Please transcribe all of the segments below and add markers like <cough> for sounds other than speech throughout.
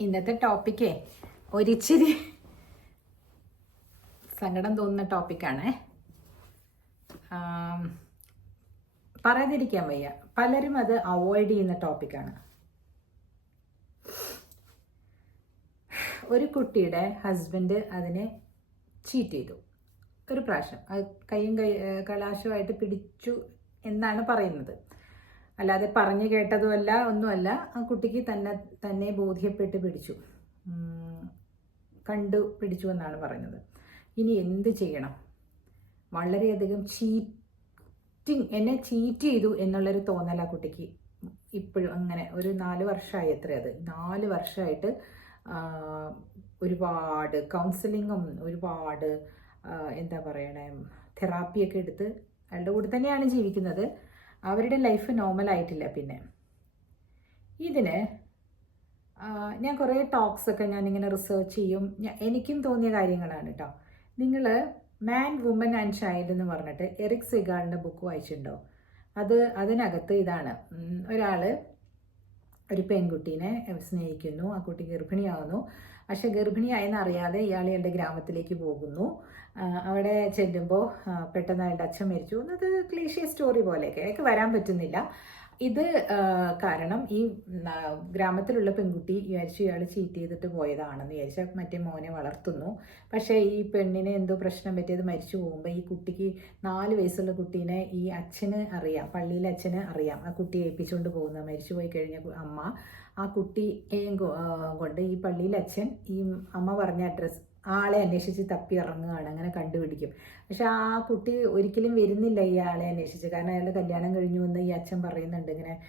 ഇന്നത്തെ ടോപ്പിക്കേ ഒരിച്ചിരി സങ്കടം തോന്നുന്ന ടോപ്പിക്കാണ് പറയാതിരിക്കാൻ വയ്യ. പലരും അത് അവോയ്ഡ് ചെയ്യുന്ന ടോപ്പിക്കാണ് ഒരു കുട്ടിയുടെ ഹസ്ബൻഡ് അതിനെ ചീറ്റ് ചെയ്തു. ഒരു പ്രാവശ്യം. കൈയും കൈ കലാശമായിട്ട് പിടിച്ചു എന്നാണ് പറയുന്നത്. അല്ലാതെ പറഞ്ഞു കേട്ടതുമല്ല ഒന്നുമല്ല. ആ കുട്ടിക്ക് തന്നെ തന്നെ ബോധ്യപ്പെട്ട് പിടിച്ചു. കണ്ടു പിടിച്ചു എന്നാണ് പറഞ്ഞത് ഇനി എന്ത് ചെയ്യണം? വളരെയധികം ചീറ്റിങ് എന്നെ ചീറ്റ് ചെയ്തു എന്നുള്ളൊരു തോന്നൽ ആ കുട്ടിക്ക് ഇപ്പോഴും അങ്ങനെ ഒരു നാല് വർഷമായി എത്ര അത്. നാല് വർഷമായിട്ട് ഒരുപാട് കൗൺസിലിങ്ങും ഒരുപാട് എന്താ പറയണേ തെറാപ്പിയൊക്കെ എടുത്ത് അയാളുടെ കൂടെ തന്നെയാണ് ജീവിക്കുന്നത്. അവരുടെ ലൈഫ് നോർമൽ ആയിട്ടില്ല പിന്നെ. ഇതിന് ഞാൻ കുറേ ടോക്സ് ഒക്കെ ഇങ്ങനെ റിസർച്ച് ചെയ്യും. എനിക്കും തോന്നിയ കാര്യങ്ങളാണ് കേട്ടോ നിങ്ങൾ മാൻ വുമൻ ആൻഡ് ചൈൽഡ് എന്ന് പറഞ്ഞിട്ട് എറിക് സിഗാളിന്റെ ബുക്ക് വായിച്ചിട്ടുണ്ടോ? അത് അതിനകത്ത് ഇതാണ്. ഉം, ഒരാൾ ഒരു പെൺകുട്ടീനെ സ്നേഹിക്കുന്നു. ആ കുട്ടി ഗർഭിണിയാവുന്നു. പക്ഷെ ഗർഭിണിയായെന്ന് അറിയാതെ ഇയാൾ ഇയാളുടെ ഗ്രാമത്തിലേക്ക് പോകുന്നു. അവിടെ ചെല്ലുമ്പോൾ പെട്ടെന്ന് അയാളുടെ അച്ഛൻ മരിച്ചു. എന്നത് ക്ലീഷ്യ സ്റ്റോറി പോലെയൊക്കെ. അയാൾക്ക് വരാൻ പറ്റുന്നില്ല. ഇത് കാരണം ഈ ഗ്രാമത്തിലുള്ള പെൺകുട്ടി വിചാരിച്ചു ഇയാൾ ചീറ്റ് ചെയ്തിട്ട് പോയതാണെന്ന് വിചാരിച്ച മറ്റേ മോനെ വളർത്തുന്നു. പക്ഷേ ഈ പെണ്ണിന് എന്തോ പ്രശ്നം പറ്റിയത് മരിച്ചു പോകുമ്പോൾ ഈ കുട്ടിക്ക് നാല് വയസ്സുള്ള കുട്ടീനെ ഈ അച്ഛന് അറിയാം പള്ളിയിലെ അച്ഛന് അറിയാം. ആ കുട്ടിയെ ഏൽപ്പിച്ചുകൊണ്ട് പോകുന്ന മരിച്ചു പോയി കഴിഞ്ഞ അമ്മ. ആ കുട്ടിയെയും കൊണ്ട് ഈ പള്ളിയിലെ അച്ഛൻ ഈ അമ്മ പറഞ്ഞ അഡ്രസ്സ് ആളെ അന്വേഷിച്ച് തപ്പി ഇറങ്ങുകയാണ്. അങ്ങനെ കണ്ടുപിടിക്കും. പക്ഷെ ആ കുട്ടി ഒരിക്കലും വരുന്നില്ല ഈ ആളെ അന്വേഷിച്ച്. കാരണം അയാളുടെ കല്യാണം കഴിഞ്ഞു എന്ന് ഈ അച്ഛൻ പറയുന്നുണ്ട്. ഇങ്ങനെ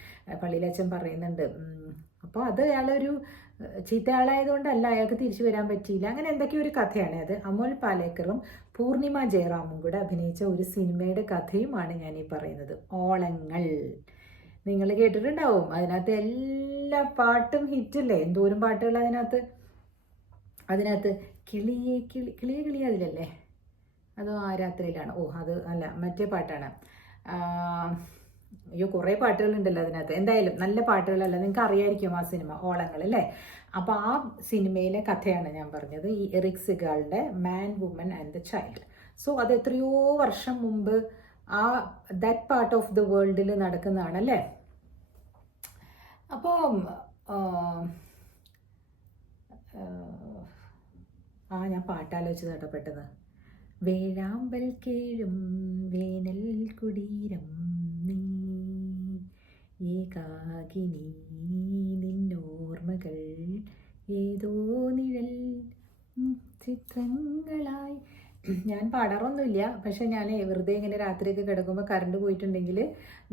പള്ളിയിലെ അച്ഛൻ പറയുന്നുണ്ട്. അപ്പോൾ അത് അയാളൊരു ചീത്തയാളായതുകൊണ്ടല്ല അയാൾക്ക് തിരിച്ചു വരാൻ പറ്റിയില്ല. അങ്ങനെ എന്തൊക്കെയോ ഒരു കഥയാണ് അത്. അമോൽ പാലേക്കറും പൂർണിമ ജയറാമും കൂടെ അഭിനയിച്ച ഒരു സിനിമയുടെ കഥയുമാണ് ഞാൻ ഈ പറയുന്നത്. ഓളങ്ങൾ. നിങ്ങൾ കേട്ടിട്ടുണ്ടാവും. അതിനകത്ത് എല്ലാ പാട്ടും ഹിറ്റല്ലേ? എന്തോരം പാട്ടുകൾ അതിനകത്ത്? അതിനകത്ത് കിളിയെ കിളി കിളിയെ കിളിയെ അതിലല്ലേ അതോ ആ രാത്രിയിലാണ്? ഓ അത് അല്ല മറ്റേ പാട്ടാണ്. അയ്യോ കുറേ പാട്ടുകളുണ്ടല്ലോ അതിനകത്ത്. എന്തായാലും നല്ല പാട്ടുകളല്ല നിങ്ങൾക്ക് അറിയായിരിക്കും ആ സിനിമ ഓളങ്ങൾ അല്ലേ? അപ്പോൾ ആ സിനിമയിലെ കഥയാണ് ഞാൻ പറഞ്ഞത് ഈ Eric സിഗാളുടെ man woman and the child. So അത് എത്രയോ വർഷം മുമ്പ് ആ ദാറ്റ് പാർട്ട് ഓഫ് ദ വേൾഡിൽ നടക്കുന്നതാണ് അല്ലേ അപ്പോൾ ആ ഞാൻ പാട്ടാലോചിച്ചത് കേട്ടോ പെട്ടെന്ന്. വേഴാമ്പൽ കേഴും വേനൽ കുടീരം നീ നിന്നോർമ്മകൾ ഏതോ നിഴൽ ചിത്രങ്ങളായി ഞാൻ പാടാറൊന്നുമില്ല. പക്ഷെ ഞാൻ വെറുതെ ഇങ്ങനെ രാത്രിയൊക്കെ കിടക്കുമ്പോൾ കറണ്ട് പോയിട്ടുണ്ടെങ്കിൽ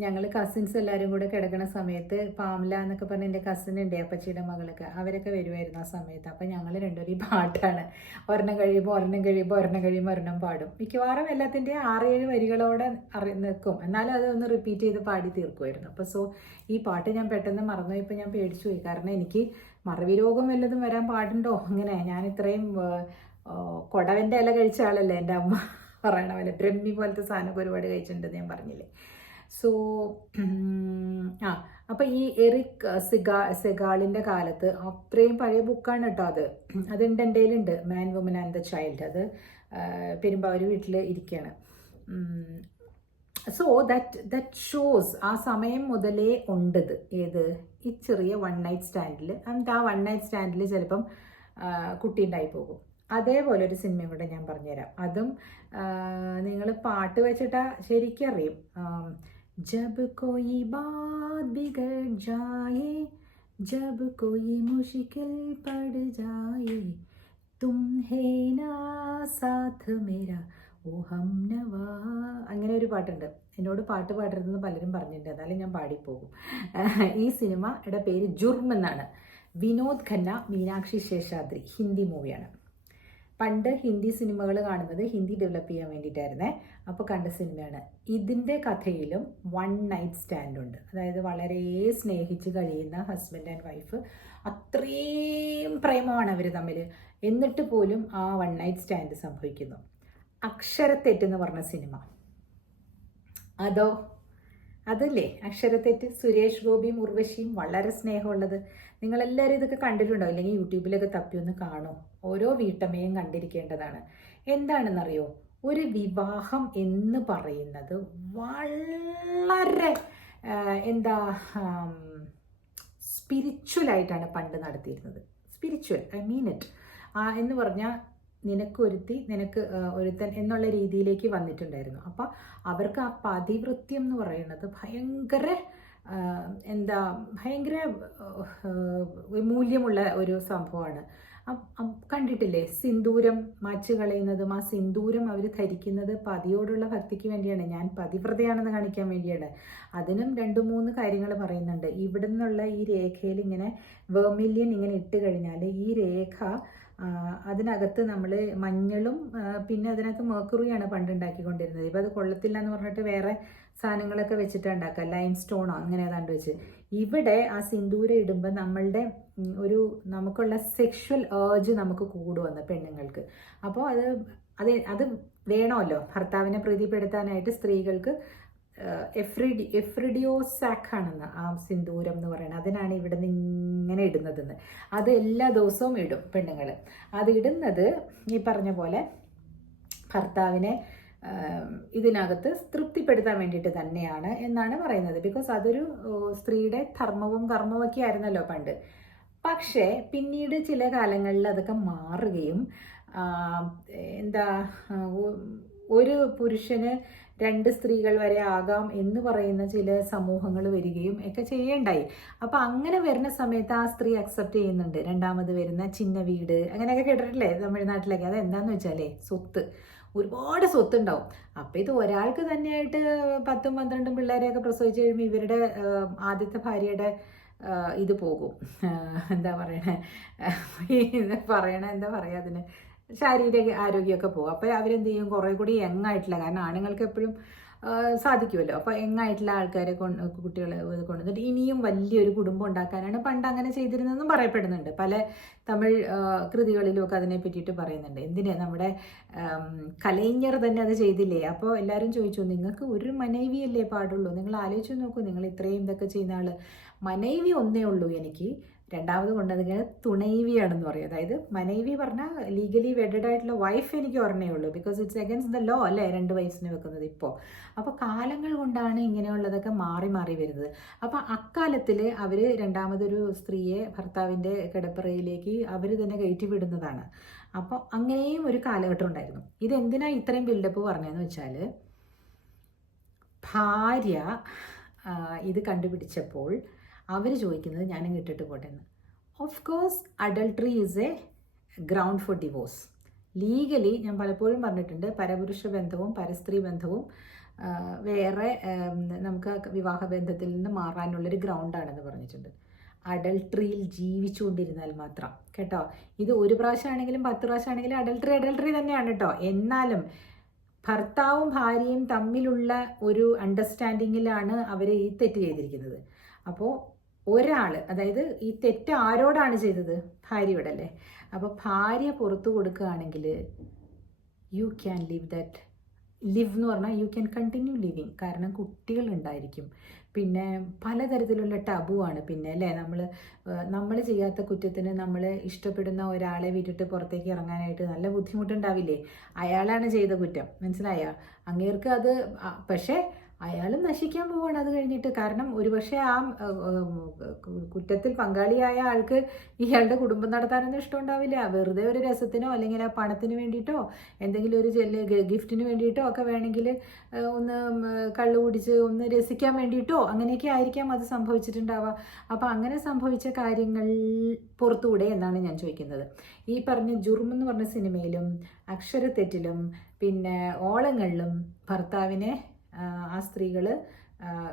ഞങ്ങൾ കസിൻസ് എല്ലാവരും കൂടെ കിടക്കുന്ന സമയത്ത് പാമല എന്നൊക്കെ പറഞ്ഞ എന്റെ കസിൻ ഉണ്ട് അപ്പച്ചിയുടെ മകളൊക്കെ അവരൊക്കെ വരുമായിരുന്നു ആ സമയത്ത്. അപ്പം ഞങ്ങൾ രണ്ടുപേരും ഈ പാട്ടാണ്. ഒരെണ്ണം കഴിയുമ്പോൾ ഒരെണ്ണം കഴിയുമ്പോൾ ഒരെണ്ണം കഴിയുമ്പോൾ ഒരെണ്ണം പാടും. മിക്കവാറും എല്ലാത്തിന്റെ ആറേഴ് വരികളോടെ അറി നിൽക്കും. എന്നാലും അതൊന്ന് റിപ്പീറ്റ് ചെയ്ത് പാടി തീർക്കുമായിരുന്നു അപ്പോൾ സോ ഈ പാട്ട് ഞാൻ പെട്ടെന്ന് മറന്നുപോയപ്പോൾ ഞാൻ പേടിച്ചു പോയി കാരണം എനിക്ക് മറവി രോഗം വല്ലതും വരാൻ പാടുണ്ടോ? അങ്ങനെ ഞാൻ ഇത്രയും കൊടവന്റെ ഇല കഴിച്ച ആളല്ലേ എന്റെ അമ്മ പറയണ പോലെ. ബ്രഹ്മി പോലത്തെ സാധനമൊക്കെ ഒരുപാട് കഴിച്ചിട്ടുണ്ടെന്ന് ഞാൻ പറഞ്ഞില്ലേ. സോ ആ അപ്പം ഈ എറിക് സിഗാ സെഗാളിന്റെ കാലത്ത് അത്രയും പഴയ ബുക്കാണ് കേട്ടോ അത്. അതുണ്ട് എന്റെ ഉണ്ട് man woman and the child അത് പെരുമ്പാവൂർ വീട്ടിൽ ഇരിക്കുകയാണ് സോ ദാറ്റ് ദാറ്റ് ഷോസ് ആ സമയം മുതലേ ഉണ്ടത്. ഏത്? ഈ ചെറിയ വൺ നൈറ്റ് സ്റ്റാൻഡിൽ എന്നിട്ട് ആ വൺ നൈറ്റ് സ്റ്റാൻഡിൽ ചിലപ്പം കുട്ടി ഉണ്ടായി പോകും അതേപോലെ ഒരു സിനിമയും കൂടെ ഞാൻ പറഞ്ഞുതരാം. അതും നിങ്ങൾ പാട്ട് വെച്ചിട്ടാ ശരിക്കറിയും ജബ് കോയി ബാത് ബിഗർ ജായേ ജബ് കോയി മുഷിക്കിൽ പട് ജായേ തും ഹേ നാ മേരാ ഓ നവാ. അങ്ങനെ ഒരു പാട്ടുണ്ട്. എന്നോട് പാട്ട് പാടരുതെന്ന് പലരും പറഞ്ഞിട്ടുണ്ട്. എന്നാലും ഞാൻ പാടിപ്പോകും. ഈ സിനിമയുടെ പേര് ജുർമെന്നാണ്. വിനോദ് ഖന്ന മീനാക്ഷി ശേഷാദ്രി ഹിന്ദി മൂവിയാണ്. പണ്ട് ഹിന്ദി സിനിമകൾ കാണുന്നത് ഹിന്ദി ഡെവലപ്പ് ചെയ്യാൻ വേണ്ടിയിട്ടായിരുന്നേ. അപ്പോൾ കണ്ട സിനിമയാണ്. ഇതിന്റെ കഥയിലും വൺ നൈറ്റ് സ്റ്റാൻഡ് ഉണ്ട്. അതായത് വളരെ സ്നേഹിച്ച് കഴിയുന്ന ഹസ്ബൻഡ് ആൻഡ് വൈഫ് അത്രയും പ്രേമമാണ് അവർ തമ്മിൽ. എന്നിട്ട് പോലും ആ വൺ നൈറ്റ് സ്റ്റാൻഡ് സംഭവിക്കുന്നു. അക്ഷരത്തെറ്റെന്ന് പറഞ്ഞ സിനിമ. അതോ അതല്ലേ? അക്ഷരത്തെറ്റ് സുരേഷ് ഗോപിയും ഉർവശിയും വളരെ സ്നേഹമുള്ളത്. നിങ്ങളെല്ലാവരും ഇതൊക്കെ കണ്ടിട്ടുണ്ടോ? അല്ലെങ്കിൽ യൂട്യൂബിലൊക്കെ തപ്പി ഒന്ന് കാണും? ഓരോ വീട്ടമ്മയും കണ്ടിരിക്കേണ്ടതാണ്. എന്താണെന്നറിയോ? ഒരു വിവാഹം എന്ന് പറയുന്നത് വളരെ എന്താ എന്താ സ്പിരിച്വലായിട്ടാണ് പണ്ട് നടത്തിയിരുന്നത്. സ്പിരിച്വൽ ഐ മീൻ ഇറ്റ് എന്ന് പറഞ്ഞാൽ നിനക്ക് ഒരുത്തി നിനക്ക് ഒരുത്തൻ എന്നുള്ള രീതിയിലേക്ക് വന്നിട്ടുണ്ടായിരുന്നു. അപ്പോൾ അവർക്ക് ആ പതിവൃത്യം എന്ന് പറയുന്നത് ഭയങ്കര എന്താ ഭയങ്കര മൂല്യമുള്ള ഒരു സംഭവമാണ്. കണ്ടിട്ടില്ലേ? സിന്ദൂരം മാച്ച് കളയുന്നതും ആ സിന്ദൂരം അവർ ധരിക്കുന്നത് പതിയോടുള്ള ഭക്തിക്ക് വേണ്ടിയാണ്. ഞാൻ പതിവ്രതയാണെന്ന് കാണിക്കാൻ വേണ്ടിയാണ്. അതിനും രണ്ട് മൂന്ന് കാര്യങ്ങൾ പറയുന്നുണ്ട്. ഇവിടെ നിന്നുള്ള ഈ രേഖയിൽ ഇങ്ങനെ വേമില്യൻ ഇങ്ങനെ ഇട്ട് കഴിഞ്ഞാൽ ഈ രേഖ അതിനകത്ത് നമ്മൾ മഞ്ഞളും പിന്നെ അതിനകത്ത് മേക്കുറിയാണ് പണ്ട് ഉണ്ടാക്കിക്കൊണ്ടിരുന്നത്. ഇപ്പം അത് കൊള്ളത്തില്ല എന്ന് പറഞ്ഞിട്ട് വേറെ സാധനങ്ങളൊക്കെ വെച്ചിട്ടാണ് ഉണ്ടാക്കുക. ലൈം സ്റ്റോണോ അങ്ങനെ ഏതാണ്ട് വെച്ച്. ഇവിടെ ആ സിന്ദൂരം ഇടുമ്പോൾ നമ്മളുടെ ഒരു നമുക്കുള്ള സെക്ഷൽ ഏർജ് നമുക്ക് കൂടുവന്ന് പെണ്ണുങ്ങൾക്ക്. അപ്പോൾ അത് അത് അത് വേണമല്ലോ ഭർത്താവിനെ പ്രീതിപ്പെടുത്താനായിട്ട് സ്ത്രീകൾക്ക് എഫ്രിഡി എഫ്രിഡിയോസാക്ക് ആണെന്ന് ആ സിന്ദൂരം എന്ന് പറയുന്നത്. അതിനാണ് ഇവിടെ നിന്ന് ഇങ്ങനെ ഇടുന്നതെന്ന്. അത് എല്ലാ ദിവസവും ഇടും പെണ്ണുങ്ങൾ അത് ഇടുന്നത് ഈ പറഞ്ഞ പോലെ ഭർത്താവിനെ ഇതിനകത്ത് തൃപ്തിപ്പെടുത്താൻ വേണ്ടിയിട്ട് തന്നെയാണ് എന്നാണ് പറയുന്നത്. ബിക്കോസ് അതൊരു സ്ത്രീയുടെ ധർമ്മവും കർമ്മവും ഒക്കെ ആയിരുന്നല്ലോ പണ്ട്. പക്ഷേ പിന്നീട് ചില കാലങ്ങളിൽ അതൊക്കെ മാറുകയും എന്താ ഒരു പുരുഷന് രണ്ട് സ്ത്രീകൾ വരെ ആകാം എന്ന് പറയുന്ന ചില സമൂഹങ്ങൾ വരികയും ഒക്കെ ചെയ്യേണ്ടായി. അപ്പം അങ്ങനെ വരുന്ന സമയത്ത് ആ സ്ത്രീ അക്സെപ്റ്റ് ചെയ്യുന്നുണ്ട്. രണ്ടാമത് വരുന്ന ചിന്ന വീട് അങ്ങനെയൊക്കെ കേട്ടിട്ടില്ലേ തമിഴ്നാട്ടിലൊക്കെ? അത് എന്താന്ന് വെച്ചാലേ സ്വത്ത്. ഒരുപാട് സ്വത്ത് ഉണ്ടാവും അപ്പൊ ഇത് ഒരാൾക്ക് തന്നെയായിട്ട് പത്തും പന്ത്രണ്ടും പിള്ളേരെയൊക്കെ പ്രസവിച്ച് കഴിയുമ്പോൾ ഇവരുടെ ആദ്യത്തെ ഭാര്യയുടെ ഇത് പോകും. എന്താ പറയണേ? പറയണ എന്താ പറയുക അതിന്? ശാരീരിക ആരോഗ്യമൊക്കെ പോകും. അപ്പോൾ അവരെന്ത് ചെയ്യും? കുറേ കൂടി യങ് ആയിട്ടുള്ള കാരണം ആണുങ്ങൾക്ക് എപ്പോഴും സാധിക്കുമല്ലോ. അപ്പോൾ യങ് ആയിട്ടുള്ള ആൾക്കാരെ കൊണ്ട് കുട്ടികളെ കൊണ്ടുവന്നിട്ട് ഇനിയും വലിയൊരു കുടുംബം ഉണ്ടാക്കാനാണ് പണ്ട് അങ്ങനെ ചെയ്തിരുന്നതെന്നും പറയപ്പെടുന്നുണ്ട്. പല തമിഴ് കൃതികളിലും ഒക്കെ അതിനെ പറ്റിയിട്ട് പറയുന്നുണ്ട്. എന്തിനാ നമ്മുടെ കലൈഞ്ഞർ തന്നെ അത് ചെയ്തില്ലേ? അപ്പോൾ എല്ലാവരും ചോദിച്ചു നിങ്ങൾക്ക് ഒരു മനൈവിയല്ലേ പാടുള്ളൂ? നിങ്ങൾ ആലോചിച്ച് നോക്കൂ നിങ്ങൾ ഇത്രയും ഇതൊക്കെ ചെയ്യുന്ന ആൾ മനൈവി ഒന്നേ ഉള്ളൂ എനിക്ക്. രണ്ടാമത് കൊണ്ടതിങ്ങനെ തുണൈവിയാണെന്ന് പറയും. അതായത് മനൈവി പറഞ്ഞാൽ ലീഗലി വെഡഡ് ആയിട്ടുള്ള വൈഫ് എനിക്ക് ഓർമ്മയേ ഉള്ളൂ. Because it's against the law അല്ലേ രണ്ട് വയസ്സിന് വെക്കുന്നത് ഇപ്പോൾ അപ്പോൾ കാലങ്ങൾ കൊണ്ടാണ് ഇങ്ങനെയുള്ളതൊക്കെ മാറി മാറി വരുന്നത്. അപ്പോൾ അക്കാലത്തിൽ അവർ രണ്ടാമതൊരു സ്ത്രീയെ ഭർത്താവിന്റെ കിടപ്പറയിലേക്ക് അവർ തന്നെ കയറ്റി വിടുന്നതാണ് അപ്പോൾ അങ്ങനെയും ഒരു കാലഘട്ടം ഉണ്ടായിരുന്നു. ഇതെന്തിനാണ് ഇത്രയും ബിൽഡപ്പ് പറഞ്ഞതെന്ന് വെച്ചാൽ ഭാര്യ ഇത് കണ്ടുപിടിച്ചപ്പോൾ അവർ ചോദിക്കുന്നത് ഞാനും ഇട്ടിട്ട് പോട്ടെ എന്ന് of course adultery is a ground for divorce legally ഞാൻ പലപ്പോഴും പറഞ്ഞിട്ടുണ്ട് പരപുരുഷ ബന്ധവും പരസ്ത്രീ ബന്ധവും വേറെ നമുക്ക് വിവാഹ ബന്ധത്തിൽ നിന്ന് മാറാനുള്ളൊരു ഗ്രൗണ്ടാണെന്ന് പറഞ്ഞിട്ടുണ്ട്. അഡൾട്ടറിയിൽ ജീവിച്ചുകൊണ്ടിരുന്നാൽ മാത്രം കേട്ടോ? ഇത് ഒരു പ്രാവശ്യമാണെങ്കിലും പത്ത് പ്രാവശ്യമാണെങ്കിലും അഡൾട്രി അഡൾട്രി തന്നെയാണ് കേട്ടോ എന്നാലും ഭർത്താവും ഭാര്യയും തമ്മിലുള്ള ഒരു അണ്ടർസ്റ്റാൻഡിങ്ങിലാണ് അവർ ഈ തെറ്റ് ചെയ്തിരിക്കുന്നത്. അപ്പോൾ ഒരാൾ അതായത് ഈ തെറ്റ് ആരോടാണ് ചെയ്തത്? ഭാര്യയോടെ അല്ലേ അപ്പോൾ ഭാര്യ പുറത്തു കൊടുക്കുകയാണെങ്കിൽ you can live that live എന്ന് പറഞ്ഞാൽ യു ക്യാൻ കണ്ടിന്യൂ ലിവിങ് കാരണം കുട്ടികൾ ഉണ്ടായിരിക്കും. പിന്നെ പലതരത്തിലുള്ള ടബുവാണ് പിന്നെ അല്ലേ നമ്മൾ നമ്മൾ ചെയ്യാത്ത കുറ്റത്തിന് നമ്മൾ ഇഷ്ടപ്പെടുന്ന ഒരാളെ വിട്ടിട്ട് പുറത്തേക്ക് ഇറങ്ങാനായിട്ട് നല്ല ബുദ്ധിമുട്ടുണ്ടാവില്ലേ? അയാളാണ് ചെയ്ത കുറ്റം. മനസ്സിലായ? അങ്ങേർക്ക് അത് പക്ഷേ അയാളും നശിക്കാൻ പോവാണ് അത് കഴിഞ്ഞിട്ട്. കാരണം ഒരുപക്ഷെ ആ കുറ്റത്തിൽ പങ്കാളിയായ ആൾക്ക് ഇയാളുടെ കുടുംബം നടത്താനൊന്നും ഇഷ്ടമുണ്ടാവില്ല. വെറുതെ ഒരു രസത്തിനോ അല്ലെങ്കിൽ ആ പണത്തിന് വേണ്ടിയിട്ടോ എന്തെങ്കിലും ഒരു ഗിഫ്റ്റിന് വേണ്ടിയിട്ടോ ഒക്കെ വേണമെങ്കിൽ ഒന്ന് കള്ള് കുടിച്ച് ഒന്ന് രസിക്കാൻ വേണ്ടിയിട്ടോ അങ്ങനെയൊക്കെ ആയിരിക്കാം അത് സംഭവിച്ചിട്ടുണ്ടാവുക. അപ്പോൾ അങ്ങനെ സംഭവിച്ച കാര്യങ്ങൾ പുറത്തുകൂടെ എന്നാണ് ഞാൻ ചോദിക്കുന്നത്. ഈ പറഞ്ഞ ജുർമ് എന്ന് പറഞ്ഞ സിനിമയിലും അക്ഷരത്തെറ്റിലും പിന്നെ ഓളങ്ങളിലും ഭർത്താവിനെ ആ, സ്ത്രീകൾ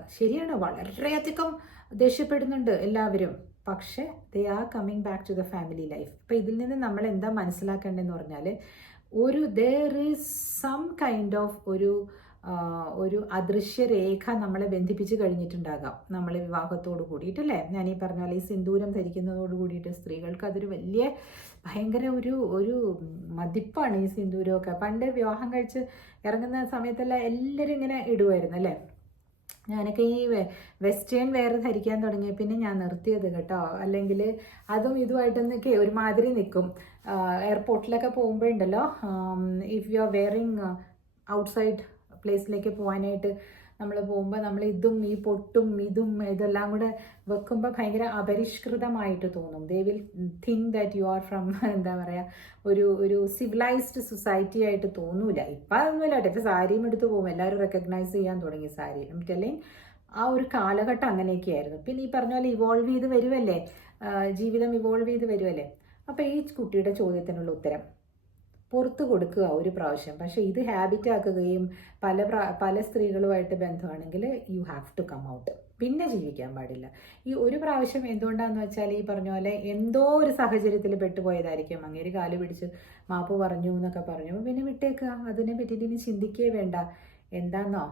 ശരിയാണ്. വളരെയധികം ദേഷ്യപ്പെടുന്നുണ്ട് എല്ലാവരും. പക്ഷേ they are coming back to the family life അപ്പോൾ ഇതിൽ നിന്ന് നമ്മൾ എന്താ മനസ്സിലാക്കേണ്ടതെന്ന് പറഞ്ഞാൽ ഒരു there is some kind of ഒരു ഒരു അദൃശ്യ രേഖ നമ്മളെ ബന്ധിപ്പിച്ച് കഴിഞ്ഞിട്ടുണ്ടാകാം. നമ്മളെ വിവാഹത്തോട് കൂടിയിട്ടല്ലേ ഞാൻ ഈ പറഞ്ഞ പോലെ ഈ സിന്ദൂരം ധരിക്കുന്നതോട് കൂടിയിട്ട് സ്ത്രീകൾക്ക് അതൊരു വലിയ ഭയങ്കര ഒരു ഒരു മതിപ്പാണ് ഈ സിന്ദൂരമൊക്കെ. പണ്ട് വിവാഹം കഴിച്ച് ഇറങ്ങുന്ന സമയത്തെല്ലാം എല്ലാവരും ഇങ്ങനെ ഇടുമായിരുന്നു അല്ലേ? ഞാനൊക്കെ ഈ വെസ്റ്റേൺ വെയർ ധരിക്കാൻ തുടങ്ങിയ പിന്നെ ഞാൻ നിർത്തിയത് കേട്ടോ. അല്ലെങ്കിൽ അതും ഇതുമായിട്ടൊന്നൊക്കെ ഒരുമാതിരി നിൽക്കും. എയർപോർട്ടിലൊക്കെ പോകുമ്പോഴുണ്ടല്ലോ if you are wearing outside പ്ലേസിലേക്ക് പോകാനായിട്ട് നമ്മൾ പോകുമ്പോൾ നമ്മൾ ഇതും ഈ പൊട്ടും ഇതും ഇതെല്ലാം കൂടെ വെക്കുമ്പോൾ ഭയങ്കര അപരിഷ്കൃതമായിട്ട് തോന്നും. They will think that you are from എന്താ പറയുക ഒരു ഒരു സിവിലൈസ്ഡ് സൊസൈറ്റി ആയിട്ട് തോന്നൂല. ഇപ്പം അതൊന്നുമില്ല ഇപ്പം സാരിയും എടുത്ത് പോകും എല്ലാവരും റെക്കഗ്നൈസ് ചെയ്യാൻ തുടങ്ങി സാരി. അല്ലെങ്കിൽ ആ ഒരു കാലഘട്ടം അങ്ങനെയൊക്കെയായിരുന്നു. പിന്നെ ഈ പറഞ്ഞ പോലെ ഇവോൾവ് ചെയ്ത് വരുമല്ലേ ജീവിതം ഇവോൾവ് ചെയ്ത് വരുമല്ലേ അപ്പോൾ ഈ കുട്ടിയുടെ ചോദ്യത്തിനുള്ള ഉത്തരം. പുറത്ത് കൊടുക്കുക ഒരു പ്രാവശ്യം. പക്ഷേ ഇത് ഹാബിറ്റ് ആക്കുകയും പല പല സ്ത്രീകളുമായിട്ട് ബന്ധമാണെങ്കിൽ you have to come out പിന്നെ ജീവിക്കാൻ പാടില്ല. ഈ ഒരു പ്രാവശ്യം എന്തുകൊണ്ടാന്ന് വെച്ചാൽ ഈ പറഞ്ഞ പോലെ എന്തോ ഒരു സാഹചര്യത്തിൽ പെട്ടുപോയതായിരിക്കും. അങ്ങേര് കാൽ പിടിച്ച് മാപ്പ് പറഞ്ഞു എന്നൊക്കെ പറഞ്ഞു. പിന്നെ വിട്ടേക്കുക അതിനെ പറ്റിയിട്ട് ഇനി ചിന്തിക്കേ വേണ്ട. എന്താന്നോ?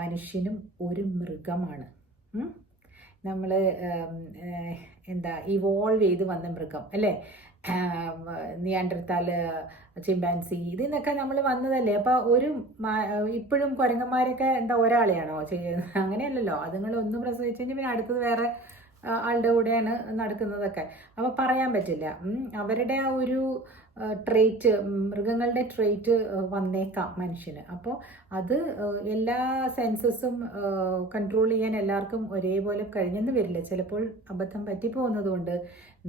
മനുഷ്യനും ഒരു മൃഗമാണ്. നമ്മൾ എന്താ ഇവോൾവ് ചെയ്ത് വന്ന മൃഗം അല്ലേ? നിയാണ്ടർത്താൽ ചിമ്പാൻസി ഇതിന്നൊക്കെ നമ്മൾ വന്നതല്ലേ? അപ്പോൾ ഒരു ഇപ്പോഴും കുരങ്ങന്മാരൊക്കെ എന്താ ഒരാളെയാണോ ചെയ്യുന്നത്? <laughs> അങ്ങനെയല്ലല്ലോ. അതുങ്ങൾ ഒന്ന് പ്രസവിച്ചു പിന്നെ അടുത്തത് വേറെ ആളുടെ കൂടെയാണ് നടക്കുന്നതൊക്കെ. അപ്പോൾ പറയാൻ പറ്റില്ല. അവരുടെ ആ ഒരു ട്രേറ്റ് മൃഗങ്ങളുടെ ട്രേറ്റ് വന്നേക്കാം മനുഷ്യന്. അപ്പോൾ അത് എല്ലാ സെൻസസും കൺട്രോൾ ചെയ്യാൻ എല്ലാവർക്കും ഒരേപോലെ കഴിഞ്ഞെന്ന് വരില്ല. ചിലപ്പോൾ അബദ്ധം പറ്റിപ്പോകുന്നതുകൊണ്ട്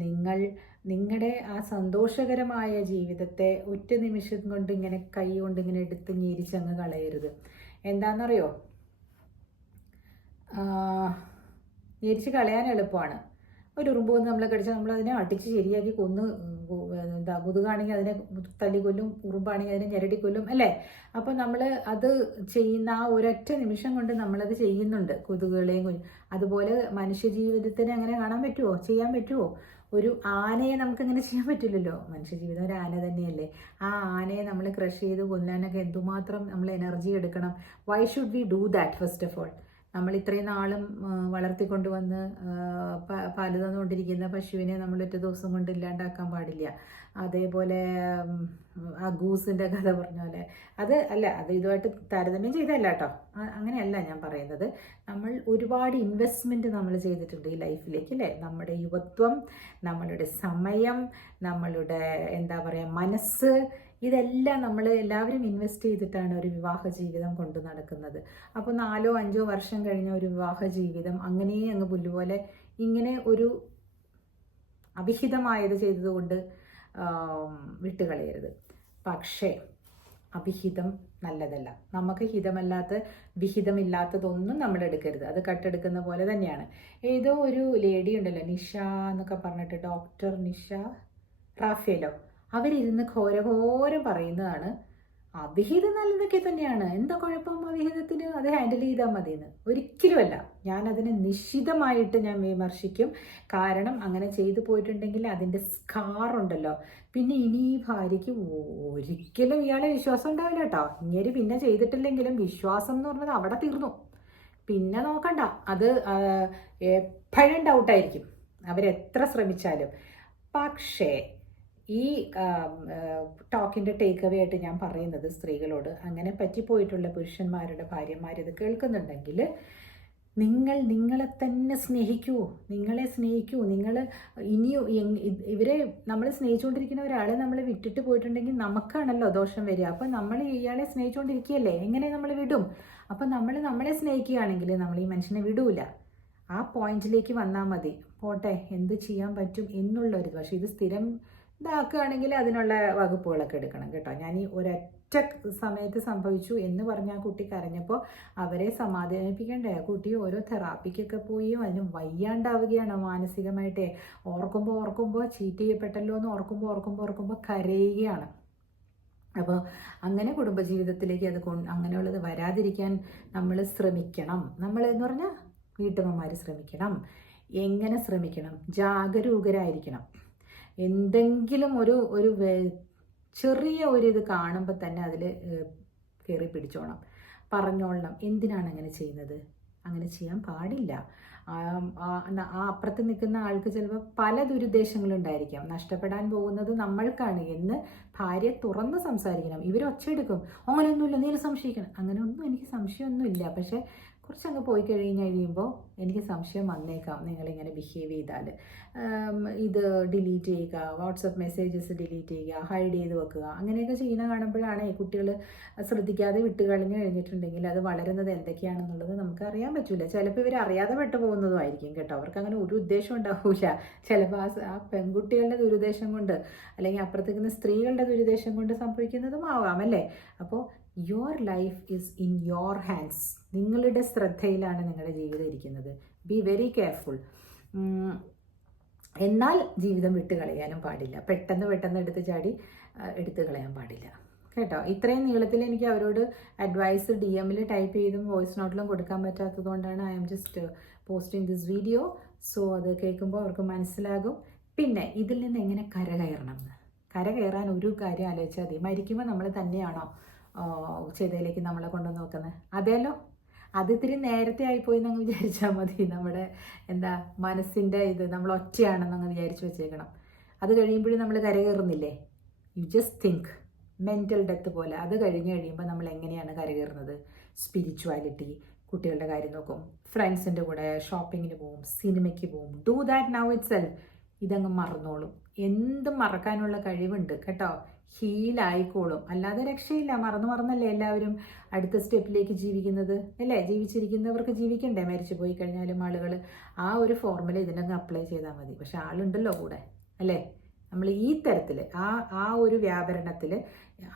നിങ്ങൾ നിങ്ങളുടെ ആ സന്തോഷകരമായ ജീവിതത്തെ ഒറ്റ നിമിഷം കൊണ്ട് ഇങ്ങനെ കൈ കൊണ്ട് ഇങ്ങനെ എടുത്ത് ഞീരിച്ചങ്ങ് കളയരുത്. എന്താണെന്നറിയോ ഞെരിച്ച് കളയാൻ എളുപ്പമാണ് ഒരു ഉറുമ്പ് വന്ന് നമ്മളെ കടിച്ചാൽ നമ്മൾ അതിനെ അടിച്ച് ശരിയാക്കി കൊന്ന് എന്താ മുതുകാണെങ്കിൽ അതിനെ തല്ലി കൊല്ലും ഉറുമ്പാണെങ്കിൽ അതിനെ ഞെരടി കൊല്ലും അല്ലേ? അപ്പോൾ നമ്മൾ അത് ചെയ്യുന്ന ആ ഒരൊറ്റ നിമിഷം കൊണ്ട് നമ്മളത് ചെയ്യുന്നുണ്ട്. കൊതുകുകളെയും അതുപോലെ മനുഷ്യ ജീവിതത്തിന് അങ്ങനെ കാണാൻ പറ്റുമോ ചെയ്യാൻ പറ്റുമോ ഒരു ആനയെ നമുക്കങ്ങനെ ചെയ്യാൻ പറ്റില്ലല്ലോ. മനുഷ്യജീവിതം ഒരു ആന തന്നെയല്ലേ. ആ ആനയെ നമ്മൾ ക്രഷ് ചെയ്ത് കൊല്ലാനൊക്കെ എന്തുമാത്രം നമ്മൾ എനർജി എടുക്കണം. Why should we do that first of all നമ്മൾ ഇത്രയും നാളും വളർത്തിക്കൊണ്ടുവന്ന് പാൽ തന്നുകൊണ്ടിരിക്കുന്ന പശുവിനെ നമ്മൾ ഒറ്റ ദിവസം കൊണ്ട് ഇല്ലാണ്ടാക്കാൻ പാടില്ല. അതേപോലെ ആ ഗൂസിന്റെ കഥ പറഞ്ഞ പോലെ. അത് അല്ല അത് ഇതുമായിട്ട് താരതമ്യം ചെയ്തല്ല കേട്ടോ. അങ്ങനെയല്ല ഞാൻ പറയുന്നത്. നമ്മൾ ഒരുപാട് ഇൻവെസ്റ്റ്മെന്റ് നമ്മൾ ചെയ്തിട്ടുണ്ട് ഈ ലൈഫിലേക്ക് അല്ലേ? നമ്മുടെ യുവത്വം നമ്മളുടെ സമയം നമ്മളുടെ എന്താ പറയുക മനസ്സ് ഇതെല്ലാം നമ്മൾ എല്ലാവരും ഇൻവെസ്റ്റ് ചെയ്തിട്ടാണ് ഒരു വിവാഹ ജീവിതം കൊണ്ടു നടക്കുന്നത്. അപ്പോൾ നാലോ അഞ്ചോ വർഷം കഴിഞ്ഞ ഒരു വിവാഹ ജീവിതം അങ്ങനെ അങ്ങ് പുല്ലുപോലെ ഇങ്ങനെ ഒരു അവിഹിതമായത് ചെയ്തതുകൊണ്ട് വിട്ടുകളയരുത്. പക്ഷേ അഭിഹിതം നല്ലതല്ല. നമുക്ക് ഹിതമല്ലാത്ത വിഹിതമില്ലാത്തതൊന്നും നമ്മൾ എടുക്കരുത്. അത് കട്ടെടുക്കുന്ന പോലെ തന്നെയാണ്. ഏതോ ഒരു ലേഡി ഉണ്ടല്ലോ നിഷ എന്നൊക്കെ പറഞ്ഞിട്ട് ഡോക്ടർ നിഷ റാഫേലോ അവരിരുന്ന് ഘോരഘോരം പറയുന്നതാണ് അവിഹിതം നല്ലതൊക്കെ തന്നെയാണ്. എന്താ കുഴപ്പം അവിഹിതത്തിന്? അത് ഹാൻഡിൽ ചെയ്താൽ മതിയെന്ന്. ഒരിക്കലുമല്ല. അതിനെ നിശ്ചിതമായിട്ട് ഞാൻ വിമർശിക്കും. കാരണം അങ്ങനെ ചെയ്തു പോയിട്ടുണ്ടെങ്കിൽ അതിന്റെ സ്കാർ ഉണ്ടല്ലോ. പിന്നെ ഇനി ഈ ഭാര്യയ്ക്ക് ഒരിക്കലും ഇയാളെ വിശ്വാസം ഉണ്ടാവില്ല കേട്ടോ. ഇങ്ങനെ പിന്നെ ചെയ്തിട്ടില്ലെങ്കിലും വിശ്വാസം എന്ന് പറഞ്ഞത് അവിടെ തീർന്നു. പിന്നെ നോക്കണ്ട. അത് എപ്പോഴും ഡൗട്ടായിരിക്കും അവരെത്ര ശ്രമിച്ചാലും. പക്ഷേ ഈ ടോക്കിന്റെ ടേക്ക് അവേ ആയിട്ട് ഞാൻ പറയുന്നത് സ്ത്രീകളോട്. അങ്ങനെ പറ്റിപ്പോയിട്ടുള്ള പുരുഷന്മാരുടെ ഭാര്യമാർ ഇത് കേൾക്കുന്നുണ്ടെങ്കിൽ നിങ്ങൾ നിങ്ങളെ തന്നെ സ്നേഹിക്കൂ. നിങ്ങളെ സ്നേഹിക്കൂ. നിങ്ങൾ ഇനിയും ഇവരെ നമ്മൾ സ്നേഹിച്ചുകൊണ്ടിരിക്കുന്ന ഒരാളെ നമ്മൾ വിട്ടിട്ട് പോയിട്ടുണ്ടെങ്കിൽ നമുക്കാണല്ലോ ദോഷം വരിക. അപ്പം നമ്മൾ ഇയാളെ സ്നേഹിച്ചുകൊണ്ടിരിക്കുകയല്ലേ എങ്ങനെ നമ്മൾ വിടും? അപ്പം നമ്മൾ നമ്മളെ സ്നേഹിക്കുകയാണെങ്കിൽ നമ്മൾ ഈ മനുഷ്യനെ വിടൂല. ആ പോയിന്റിലേക്ക് വന്നാൽ മതി. പോട്ടെ എന്ത് ചെയ്യാൻ പറ്റും എന്നുള്ളൊരു പക്ഷേ ഇത് സ്ഥിരം ഇതാക്കുകയാണെങ്കിൽ അതിനുള്ള വകുപ്പുകളൊക്കെ എടുക്കണം കേട്ടോ. ഞാൻ ഈ ഒരൊറ്റ സമയത്ത് സംഭവിച്ചു എന്ന് പറഞ്ഞ ആ കുട്ടി കരഞ്ഞപ്പോൾ അവരെ സമാധാനിപ്പിക്കണ്ടേ? ആ കുട്ടി ഓരോ തെറാപ്പിക്കൊക്കെ പോയി അതിന് വയ്യാണ്ടാവുകയാണ് മാനസികമായിട്ടേ. ഓർക്കുമ്പോൾ ഓർക്കുമ്പോൾ ചീറ്റ് ചെയ്യപ്പെട്ടല്ലോ എന്ന് ഓർക്കുമ്പോൾ ഓർക്കുമ്പോൾ ഓർക്കുമ്പോൾ കരയുകയാണ്. അപ്പോൾ അങ്ങനെ കുടുംബജീവിതത്തിലേക്ക് അത് കൊ അങ്ങനെയുള്ളത് വരാതിരിക്കാൻ നമ്മൾ ശ്രമിക്കണം. നമ്മൾ എന്ന് പറഞ്ഞാൽ വീട്ടമ്മമാർ ശ്രമിക്കണം. എങ്ങനെ ശ്രമിക്കണം? ജാഗരൂകരായിരിക്കണം. എന്തെങ്കിലും ഒരു ഒരു ചെറിയ ഒരു ഇത് കാണുമ്പോൾ തന്നെ അതിൽ കയറി പിടിച്ചോണം. പറഞ്ഞോളണം. എന്തിനാണ് അങ്ങനെ ചെയ്യുന്നത്? അങ്ങനെ ചെയ്യാൻ പാടില്ല. ആ അപ്പുറത്ത് നിൽക്കുന്ന ആൾക്ക് ചിലപ്പോൾ പല ദുരുദ്ദേശങ്ങളുണ്ടായിരിക്കാം. നഷ്ടപ്പെടാൻ പോകുന്നത് നമ്മൾക്കാണ് എന്ന് ഭാര്യ തുറന്ന് സംസാരിക്കണം. ഇവർ ഒച്ചയെടുക്കും. അങ്ങനെയൊന്നുമില്ല നീ സംശയിക്കണം. അങ്ങനെ ഒന്നും എനിക്ക് സംശയമൊന്നുമില്ല. പക്ഷേ കുറച്ചങ്ങ് പോയി കഴിഞ്ഞ് കഴിയുമ്പോൾ എനിക്ക് സംശയം വന്നേക്കാം നിങ്ങളിങ്ങനെ ബിഹേവ് ചെയ്താൽ. ഇത് ഡിലീറ്റ് ചെയ്യുക വാട്സപ്പ് മെസ്സേജസ് ഡിലീറ്റ് ചെയ്യുക ഹൈഡ് ചെയ്ത് വെക്കുക അങ്ങനെയൊക്കെ ചെയ്യുന്ന കാണുമ്പോഴാണ് കുട്ടികൾ ശ്രദ്ധിക്കാതെ വിട്ട് കളഞ്ഞു കഴിഞ്ഞിട്ടുണ്ടെങ്കിൽ അത് വളരുന്നത് എന്തൊക്കെയാണെന്നുള്ളത് നമുക്ക് അറിയാൻ പറ്റില്ല ചിലപ്പോൾ ഇവർ അറിയാതെ വിട്ടു പോകുന്നതുമായിരിക്കും കേട്ടോ. അവർക്ക് അങ്ങനെ ഒരു ഉദ്ദേശം ഉണ്ടാവില്ല ചിലപ്പോൾ ആ ആ പെൺകുട്ടികളുടെ ദുരുദ്ദേശം കൊണ്ട് അല്ലെങ്കിൽ അപ്പുറത്തേക്കുന്ന സ്ത്രീകളുടെ ദുരുദ്ദേശം കൊണ്ട് സംഭവിക്കുന്നതും ആവാം അല്ലേ? അപ്പോൾ your life is in your hands നിങ്ങളുടെ ശ്രദ്ധയിലാണ് നിങ്ങളുടെ ജീവിതം ഇരിക്കുന്നത്. ബി വെരി കെയർഫുൾ എന്നാൽ ജീവിതം വിട്ട് കളയാനും പാടില്ല. പെട്ടെന്ന് പെട്ടെന്ന് എടുത്ത് ചാടി എടുത്ത് കളയാൻ പാടില്ല. കേട്ടോ? ഇത്രയും നീളത്തിൽ എനിക്ക് അവരോട് അഡ്വൈസ് ഡി എമ്മിൽ ടൈപ്പ് ചെയ്തും വോയിസ് നോട്ടിലും കൊടുക്കാൻ പറ്റാത്തത് കൊണ്ടാണ് I'm just posting this video so അത് കേൾക്കുമ്പോൾ അവർക്ക് മനസ്സിലാകും. പിന്നെ ഇതിൽ നിന്ന് എങ്ങനെ കരകയറണം? എന്ന് കരകയറാൻ ഒരു കാര്യം ആലോചിച്ചാൽ മതി. മരിക്കുമ്പോൾ നമ്മൾ തന്നെയാണോ? ചെയ്തതിലേക്ക് നമ്മളെ കൊണ്ടു നോക്കുന്നത് അതേലോ അത് ഇത്തിരി നേരത്തെ ആയിപ്പോയി എന്നങ്ങ് വിചാരിച്ചാൽ മതി. നമ്മുടെ എന്താ മനസ്സിന്റെ ഇത് നമ്മൾ ഒറ്റയാണെന്നങ്ങ് വിചാരിച്ചു വെച്ചേക്കണം. അത് കഴിയുമ്പോഴും നമ്മൾ കരകയറുന്നില്ലേ? You just think mental death പോലെ. അത് കഴിഞ്ഞ് കഴിയുമ്പോൾ നമ്മൾ എങ്ങനെയാണ് കരകയറുന്നത്? സ്പിരിച്വാലിറ്റി കുട്ടികളുടെ കാര്യം നോക്കും. ഫ്രണ്ട്സിന്റെ കൂടെ ഷോപ്പിങ്ങിന് പോവും സിനിമയ്ക്ക് പോവും. Do that now itself ഇതങ്ങ് മറന്നോളും. എന്തും മറക്കാനുള്ള കഴിവുണ്ട്. കേട്ടോ. ഹീലായിക്കോളും അല്ലാതെ രക്ഷയില്ല. മറന്നു മറന്നല്ലേ എല്ലാവരും അടുത്ത സ്റ്റെപ്പിലേക്ക് ജീവിക്കുന്നത്? അല്ലേ? ജീവിച്ചിരിക്കുന്നവർക്ക് ജീവിക്കണ്ടേ? മരിച്ചു പോയി കഴിഞ്ഞാലും ആളുകൾ ആ ഒരു ഫോർമുല ഇതിനങ്ങ് അപ്ലൈ ചെയ്താൽ മതി. പക്ഷെ ആളുണ്ടല്ലോ കൂടെ. അല്ലേ? നമ്മൾ ഈ തരത്തിൽ ആ ആ ഒരു വ്യാപരണത്തിൽ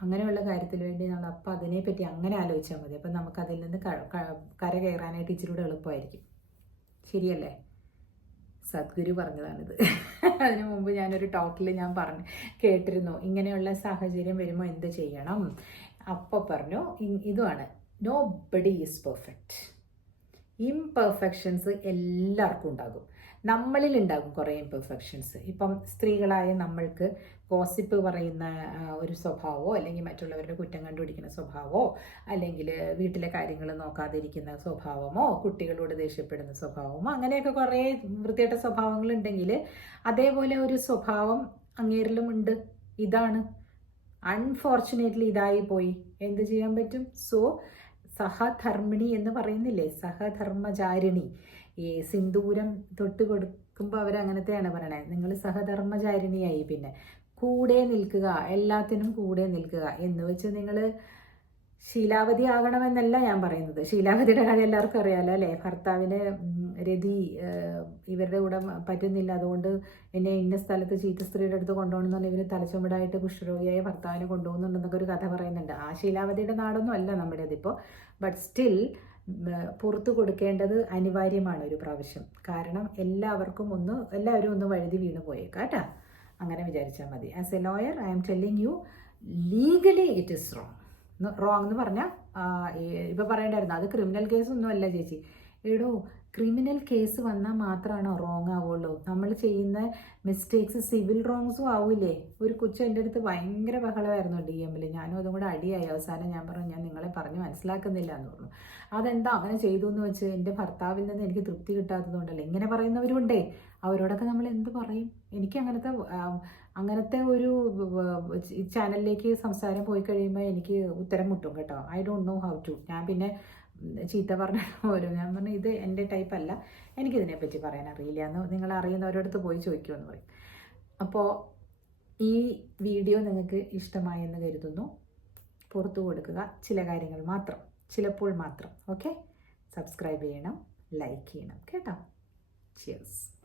അങ്ങനെയുള്ള കാര്യത്തിന് വേണ്ടി നമ്മൾ അപ്പം അതിനെപ്പറ്റി അങ്ങനെ ആലോചിച്ചാൽ മതി. അപ്പം നമുക്കതിൽ നിന്ന് കര കയറാനായിട്ട് ഇച്ചിരി കൂടെ എളുപ്പമായിരിക്കും. ശരിയല്ലേ? സദ്ഗുരു പറഞ്ഞതാണിത്. അതിനു മുമ്പ് ഞാനൊരു ടോക്കിൽ ഞാൻ പറഞ്ഞു കേട്ടിരുന്നു. ഇങ്ങനെയുള്ള സാഹചര്യം വരുമ്പോൾ എന്ത് ചെയ്യണം? അപ്പോൾ പറഞ്ഞു ഇതുമാണ് nobody is perfect imperfections എല്ലാവർക്കും ഉണ്ടാകും. നമ്മളിൽ ഉണ്ടാകും കുറേ ഇംപെർഫെക്ഷൻസ് ഇപ്പം സ്ത്രീകളായ നമ്മൾക്ക് ഗോസിപ്പ് പറയുന്ന ഒരു സ്വഭാവമോ അല്ലെങ്കിൽ മറ്റുള്ളവരുടെ കുറ്റം കണ്ടുപിടിക്കുന്ന സ്വഭാവമോ അല്ലെങ്കിൽ വീട്ടിലെ കാര്യങ്ങൾ നോക്കാതിരിക്കുന്ന സ്വഭാവമോ കുട്ടികളോട് ദേഷ്യപ്പെടുന്ന സ്വഭാവമോ അങ്ങനെയൊക്കെ കുറേ വൃത്തികെട്ട സ്വഭാവങ്ങളുണ്ടെങ്കിൽ അതേപോലെ ഒരു സ്വഭാവം അങ്ങേരിലും ഉണ്ട്. ഇതാണ്. അൺഫോർച്ചുനേറ്റ്ലി ഇതായി പോയി. എന്ത് ചെയ്യാൻ പറ്റും? സോ സഹധർമ്മിണി എന്ന് പറയുന്നില്ലേ? സഹധർമ്മചാരിണി. ഈ സിന്ദൂരം തൊട്ട് കൊടുക്കുമ്പോൾ അവരങ്ങനത്തെയാണ് പറയണത് നിങ്ങൾ സഹധർമ്മചാരിണിയായി പിന്നെ. കൂടെ നിൽക്കുക എല്ലാത്തിനും കൂടെ നിൽക്കുക എന്ന് വെച്ച് നിങ്ങൾ ശീലാവതി ആകണമെന്നല്ല ഞാൻ പറയുന്നത്. ശീലാവതിയുടെ കാര്യം എല്ലാവർക്കും അറിയാലോ അല്ലേ? ഭർത്താവിന് രതി ഇവരുടെ കൂടെ പറ്റുന്നില്ല. അതുകൊണ്ട് എന്നെ ഇന്ന സ്ഥലത്ത് ചീത്ത സ്ത്രീയുടെ അടുത്ത് കൊണ്ടുപോകണമെന്ന് ഇവർ തലച്ചുമടായിട്ട് കുഷ്ഠരോഗിയായ ഭർത്താവിനെ കൊണ്ടുപോകുന്നുണ്ടെന്നൊക്കെ ഒരു കഥ പറയുന്നുണ്ട്. ആ ശീലാവതിയുടെ നാടൊന്നും അല്ല നമ്മുടെ അതിപ്പോൾ ബട്ട് സ്റ്റിൽ പുറത്തു കൊടുക്കേണ്ടത് അനിവാര്യമാണ് ഒരു പ്രാവശ്യം. കാരണം എല്ലാവർക്കും ഒന്ന് എല്ലാവരും ഒന്ന് വഴുതി വീണ് പോയേക്കാം കേട്ടാ. അങ്ങനെ വിചാരിച്ചാൽ മതി. As a lawyer I'm telling you legally it is wrong wrong എന്ന് പറഞ്ഞാൽ ഇപ്പം പറയണ്ടായിരുന്നു അത് ക്രിമിനൽ കേസൊന്നുമല്ല ചേച്ചി. എടോ ക്രിമിനൽ കേസ് വന്നാൽ മാത്രമാണ് റോങ് ആവുള്ളൂ. നമ്മൾ ചെയ്യുന്ന മിസ്റ്റേക്സ് സിവിൽ റോങ്സും ആവൂലേ. ഒരു കൊച്ചു എന്റെ അടുത്ത് ഭയങ്കര ബഹളമായിരുന്നു ഡി എമ്മിൽ ഞാനും അതും കൂടെ അടിയായി. അവസാനം ഞാൻ പറഞ്ഞു ഞാൻ നിങ്ങളെ പറഞ്ഞ് മനസ്സിലാക്കുന്നില്ല എന്ന് പറഞ്ഞു. അതെന്താ? അങ്ങനെ ചെയ്തു എന്ന് വെച്ച് എന്റെ ഭർത്താവിൽ നിന്ന് എനിക്ക് തൃപ്തി കിട്ടാത്തതുകൊണ്ടല്ലേ ഇങ്ങനെ പറയുന്നവരുണ്ടേ അവരോടൊക്കെ നമ്മൾ എന്ത് പറയും? എനിക്ക് അങ്ങനത്തെ അങ്ങനത്തെ ഒരു ചാനലിലേക്ക് സംസാരം പോയി കഴിയുമ്പോൾ എനിക്ക് ഉത്തരം മുട്ടും കേട്ടോ. I don't know how to ഞാൻ പിന്നെ ചീത്ത പറഞ്ഞ <laughs> പോലും. ഞാൻ പറഞ്ഞു ഇത് എന്റെ ടൈപ്പ് അല്ല. എനിക്കിതിനെപ്പറ്റി പറയാൻ അറിയില്ല. എന്ന് നിങ്ങൾ അറിയുന്നവരോടത്ത് പോയി ചോദിക്കുമെന്ന് പറയും. അപ്പോൾ ഈ വീഡിയോ നിങ്ങൾക്ക് ഇഷ്ടമായെന്ന് കരുതുന്നു. പുറത്തു കൊടുക്കുക. ചില കാര്യങ്ങൾ മാത്രം. ചിലപ്പോൾ മാത്രം. ഓക്കെ? സബ്സ്ക്രൈബ് ചെയ്യണം. ലൈക്ക് ചെയ്യണം. കേട്ടോ? ചിയേഴ്സ്